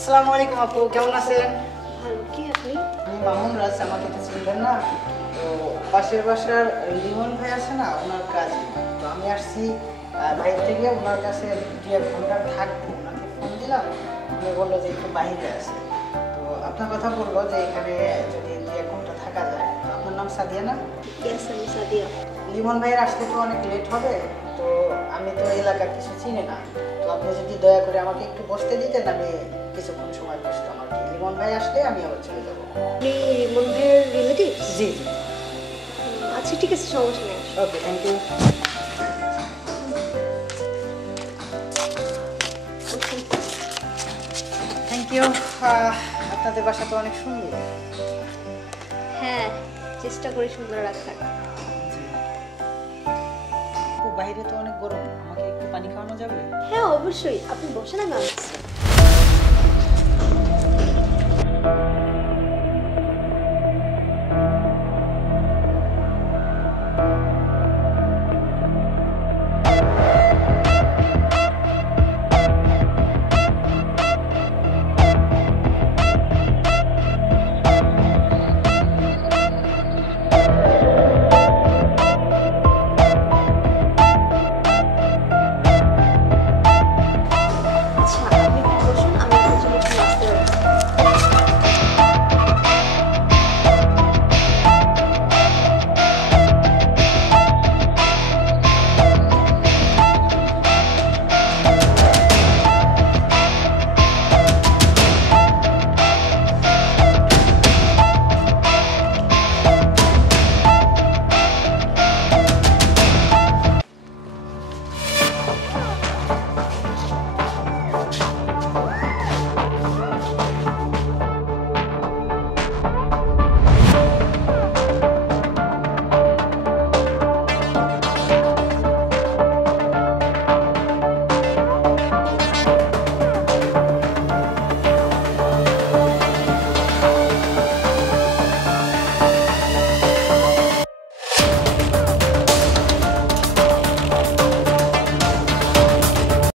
আসসালামু আলাইকুম আপু, কেমন আছেন? ভালো। কি আপনি? আমি মামুন রাজ, আমাকে তো চিনবেন না। তো পাশের বাসার লিমন ভাই আছে না, ওনার কাজ। তো আমি আসছি বাইরে থেকে, ওনার কাছে 2-1 ঘন্টা থাকবো। ওনাকে ফোন দিলাম, উনি বললো যে একটু বাইরে আছে। তো আপনার কথা বললো যে এখানে যদি 2-1 ঘন্টা থাকা যায়। তো আপনার নাম সাদিয়া না? ইয়েস, আমি সাদিয়া। লিমন ভাইয়ের আসতে তো অনেক লেট হবে, তো আমি তো এলাকার কিছু চিনি না। তো আপনি যদি দয়া করে আমাকে একটু বসতে দিতেন, আমি কিছুক্ষণ সময় বসতাম আর কি। লিমন ভাই আসলে আমি আবার চলে যাবো। আপনি রিমন ভাইয়ের রিলেটিভ? জি জি। আচ্ছা ঠিক আছে, সমস্যা নেই। Okay, thank you. Thank you. আপনাদের বাসা তো অনেক সুন্দর। হ্যাঁ, চেষ্টা করি সুন্দর রাখার। বাইরে তো অনেক গরম, আমাকে একটু পানি খাওয়ানো যাবে? হ্যাঁ অবশ্যই, আপনি বসেন, আমি আসছি।